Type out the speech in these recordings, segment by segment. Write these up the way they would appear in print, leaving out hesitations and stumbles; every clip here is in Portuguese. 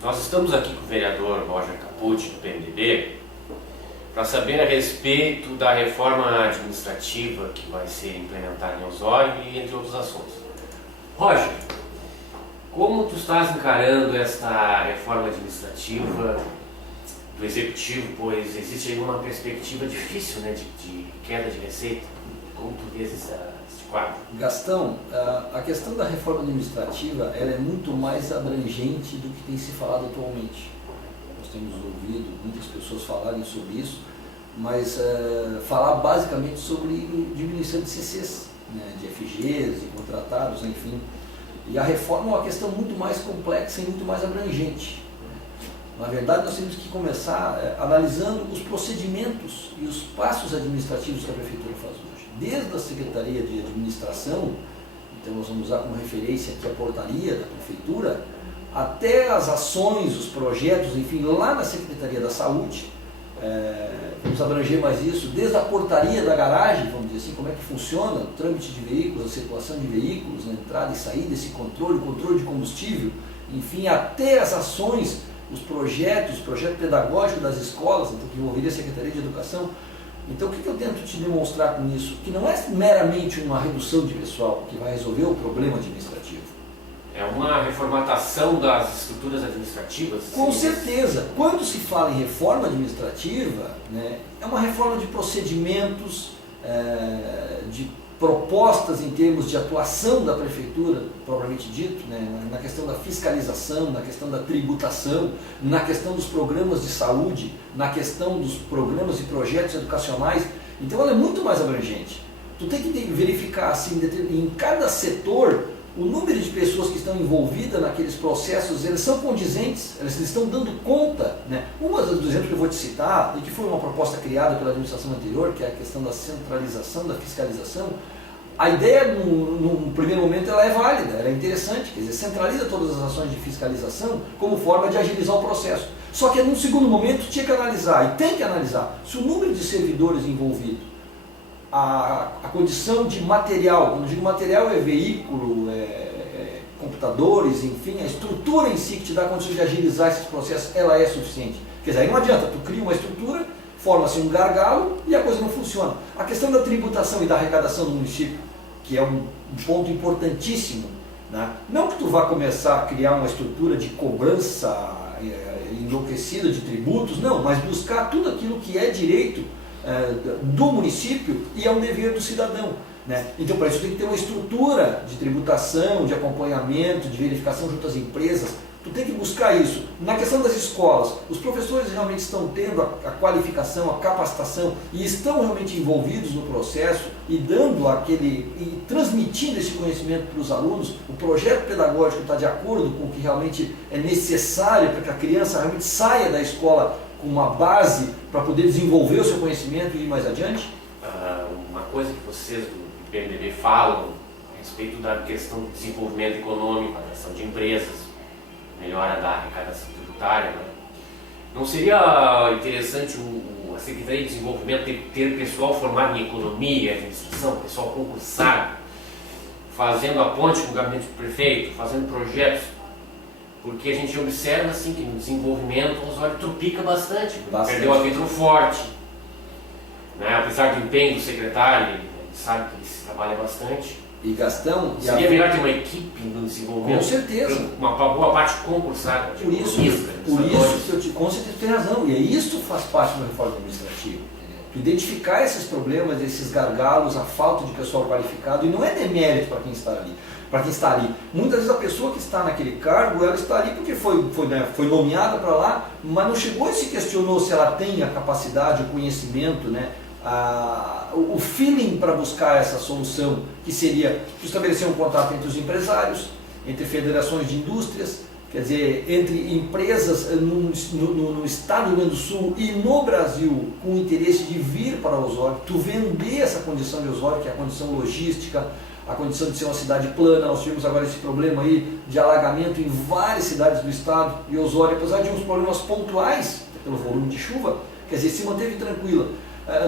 Nós estamos aqui com o vereador Roger Capucci, do PMDB, para saber a respeito da reforma administrativa que vai ser implementada em Osório e entre outros assuntos. Roger, como tu estás encarando esta reforma administrativa do Executivo, pois existe aí uma perspectiva difícil, né, de queda de receita? Como tu vês este quadro? Gastão, a questão da reforma administrativa ela é muito mais abrangente do que tem se falado atualmente. Nós temos ouvido muitas pessoas falarem sobre isso, mas falar basicamente sobre diminuição de CCs, né, de FGs, de contratados, enfim. E a reforma é uma questão muito mais complexa e muito mais abrangente. Na verdade, nós temos que começar analisando os procedimentos e os passos administrativos que a Prefeitura faz hoje. Desde a Secretaria de Administração, então nós vamos usar como referência aqui a portaria da Prefeitura, até as ações, os projetos, enfim, lá na Secretaria da Saúde, vamos abranger mais isso, desde a portaria da garagem, vamos dizer assim, como é que funciona o trâmite de veículos, a circulação de veículos, a entrada e saída, esse controle, controle de combustível, enfim, até as ações, os projetos, o projeto pedagógico das escolas, então, que envolveria a Secretaria de Educação. Então, o que eu tento te demonstrar com isso? Que não é meramente uma redução de pessoal que vai resolver o problema administrativo. É uma reformatação das estruturas administrativas? Com certeza. Quando se fala em reforma administrativa, né, é uma reforma de procedimentos, de propostas em termos de atuação da Prefeitura, propriamente dito, né, na questão da fiscalização, na questão da tributação, na questão dos programas de saúde, na questão dos programas e projetos educacionais. Então ela é muito mais abrangente. Tu tem que verificar assim, em cada setor, o número de pessoas que estão envolvidas naqueles processos, eles são condizentes, eles estão dando conta, né? Uma dos exemplos que eu vou te citar, e que foi uma proposta criada pela administração anterior, que é a questão da centralização da fiscalização, a ideia, num primeiro momento, ela é válida, ela é interessante, quer dizer, centraliza todas as ações de fiscalização como forma de agilizar o processo. Só que num segundo momento tinha que analisar, e tem que analisar, se o número de servidores envolvidos, a condição de material, quando eu digo material é veículo, computadores, enfim, a estrutura em si que te dá a condição de agilizar esses processos, ela é suficiente. Quer dizer, aí não adianta, tu cria uma estrutura, forma-se um gargalo e a coisa não funciona. A questão da tributação e da arrecadação do município, que é um ponto importantíssimo, né? Não que tu vá começar a criar uma estrutura de cobrança enlouquecida de tributos, não, mas buscar tudo aquilo que é direito do município e é um dever do cidadão, né? Então, para isso tem que ter uma estrutura de tributação, de acompanhamento, de verificação junto às empresas. Tu tem que buscar isso. Na questão das escolas, os professores realmente estão tendo a qualificação, a capacitação e estão realmente envolvidos no processo e dando e transmitindo esse conhecimento para os alunos. O projeto pedagógico está de acordo com o que realmente é necessário para que a criança realmente saia da escola com uma base para poder desenvolver o seu conhecimento e ir mais adiante? Uma coisa que vocês do PMDB falam a respeito da questão do desenvolvimento econômico, a questão de empresas, melhora da arrecadação tributária, né? Não seria interessante a Secretaria de Desenvolvimento ter pessoal formado em economia, administração, pessoal concursado, fazendo a ponte com o gabinete do prefeito, fazendo projetos? Porque a gente observa assim, que no desenvolvimento o Osório tropica bastante. Perdeu a Vitro Forte, né? Apesar do empenho do secretário, ele sabe que ele se trabalha bastante. E Gastão... Seria melhor ter uma equipe no desenvolvimento? Com certeza. Uma boa parte concursada. Por isso que com certeza tem razão. E isso faz parte da reforma administrativa. Tu identificar esses problemas, esses gargalos, a falta de pessoal qualificado, e não é demérito para quem está ali. Para quem está ali. Muitas vezes a pessoa que está naquele cargo, ela está ali porque foi nomeada para lá, mas não chegou e se questionou se ela tem a capacidade, o conhecimento, né? O feeling para buscar essa solução, que seria estabelecer um contato entre os empresários, entre federações de indústrias, quer dizer, entre empresas no estado do Rio Grande do Sul e no Brasil, com o interesse de vir para Osório, tu vender essa condição de Osório, que é a condição logística, a condição de ser uma cidade plana. Nós tivemos agora esse problema aí de alagamento em várias cidades do estado, e Osório, apesar de uns problemas pontuais, pelo volume de chuva, quer dizer, se manteve tranquila.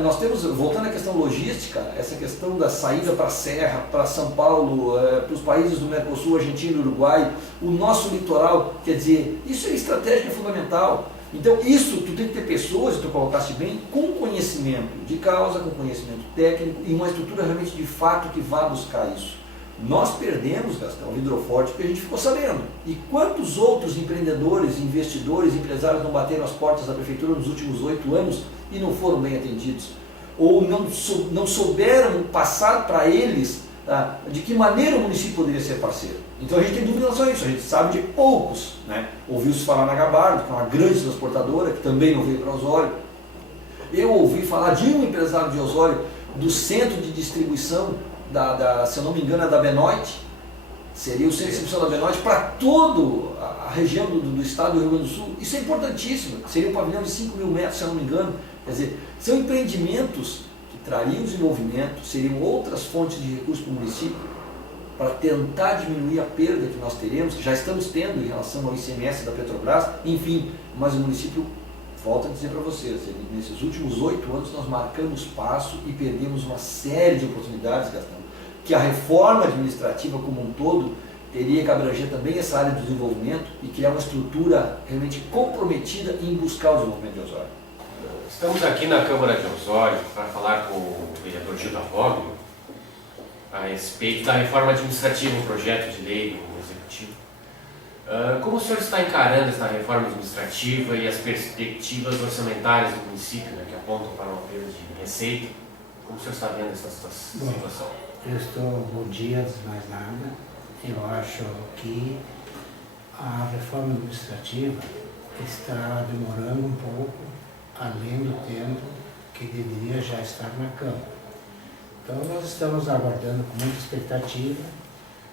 Nós temos, voltando à questão logística, essa questão da saída para a Serra, para São Paulo, para os países do Mercosul, Argentina, Uruguai, o nosso litoral, quer dizer, isso é estratégico, é fundamental. Então isso, tu tem que ter pessoas, tu colocaste bem, com conhecimento de causa, com conhecimento técnico e uma estrutura realmente de fato que vá buscar isso. Nós perdemos, Gastão, o Hidroforte porque a gente ficou sabendo. E quantos outros empreendedores, investidores, empresários não bateram as portas da prefeitura nos últimos 8 anos e não foram bem atendidos? Ou não souberam passar para eles de que maneira o município poderia ser parceiro. Então a gente tem dúvida em relação a isso, a gente sabe de poucos. Né? Ouviu-se falar na Gabardo, que é uma grande transportadora, que também não veio para Osório. Eu ouvi falar de um empresário de Osório, do centro de distribuição, se eu não me engano, é da Benoit, seria o centro de distribuição da Benoit para toda a região do estado do Rio Grande do Sul. Isso é importantíssimo, seria um pavilhão de 5 mil metros, se eu não me engano. Quer dizer, são empreendimentos que trariam desenvolvimento, seriam outras fontes de recursos para o município, para tentar diminuir a perda que nós teremos, que já estamos tendo em relação ao ICMS da Petrobras, enfim, mas o município, volto a dizer para vocês, nesses últimos 8 anos nós marcamos passo e perdemos uma série de oportunidades, Gastão, que a reforma administrativa como um todo teria que abranger também essa área do desenvolvimento e criar uma estrutura realmente comprometida em buscar o desenvolvimento de Osório. Estamos aqui na Câmara de Osório para falar com o vereador Gil da Voglia a respeito da reforma administrativa, um projeto de lei do Executivo. Como o senhor está encarando essa reforma administrativa e as perspectivas orçamentárias do município, né, que apontam para uma perda de receita? Como o senhor está vendo essa situação? Bom dia, antes de mais nada. Eu acho que a reforma administrativa está demorando um pouco, além do tempo que deveria já estar na Câmara. Então nós estamos aguardando com muita expectativa.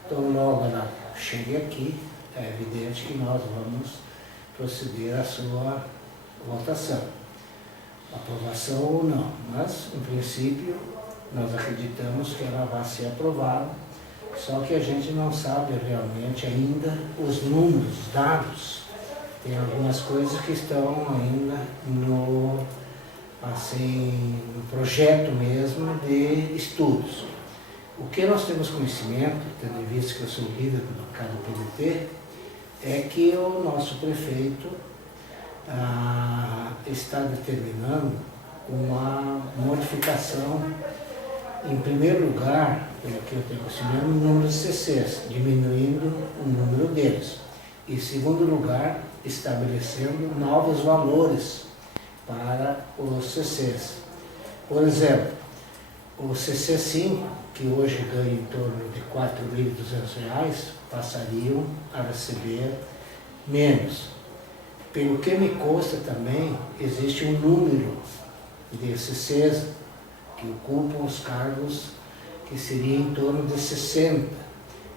Então logo ela chegue aqui, é evidente que nós vamos proceder à sua votação, aprovação ou não, mas em princípio nós acreditamos que ela vai ser aprovada, só que a gente não sabe realmente ainda os números, os dados. Tem algumas coisas que estão ainda no projeto mesmo de estudos. O que nós temos conhecimento, tendo em vista que eu sou líder do bancada do PDT, é que o nosso prefeito está determinando uma modificação, em primeiro lugar, pelo que eu tenho conhecimento, no número de CCs, diminuindo o número deles. E, em segundo lugar, estabelecendo novos valores para os CCs. Por exemplo, o CC5, que hoje ganha em torno de R$ 4.200, passariam a receber menos. Pelo que me consta também, existe um número de CCs que ocupam os cargos que seria em torno de 60,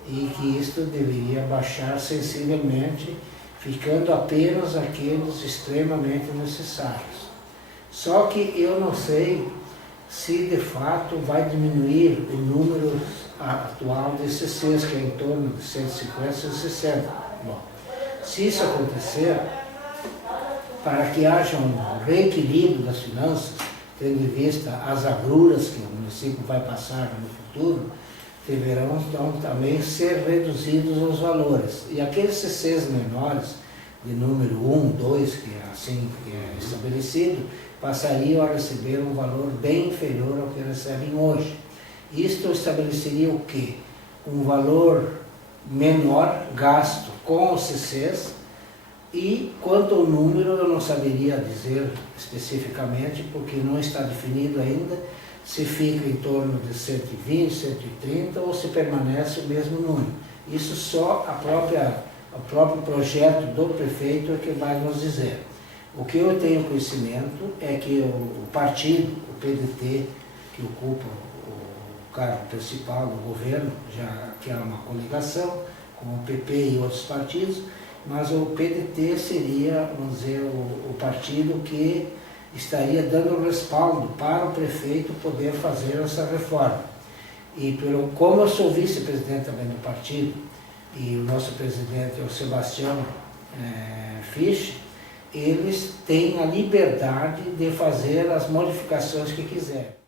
e que isto deveria baixar sensivelmente, ficando apenas aqueles extremamente necessários. Só que eu não sei se de fato vai diminuir o número atual de CCs, que é em torno de 150, 160. Bom, se isso acontecer, para que haja um reequilíbrio das finanças, tendo em vista as agruras que o município vai passar no futuro, deverão então também ser reduzidos os valores. E aqueles CCs menores, de número 1, 2, que é assim que é estabelecido, passariam a receber um valor bem inferior ao que recebem hoje. Isto estabeleceria o quê? Um valor menor gasto com os CCs, e quanto ao número eu não saberia dizer especificamente, porque não está definido ainda se fica em torno de 120, 130 ou se permanece o mesmo número. Isso só o próprio projeto do prefeito é que vai nos dizer. O que eu tenho conhecimento é que o partido, o PDT, que ocupa o cargo principal do governo, já que há uma coligação com o PP e outros partidos, mas o PDT seria, vamos dizer, o partido que estaria dando respaldo para o prefeito poder fazer essa reforma. E como eu sou vice-presidente também do partido, e o nosso presidente é o Sebastião Fisch, eles têm a liberdade de fazer as modificações que quiserem.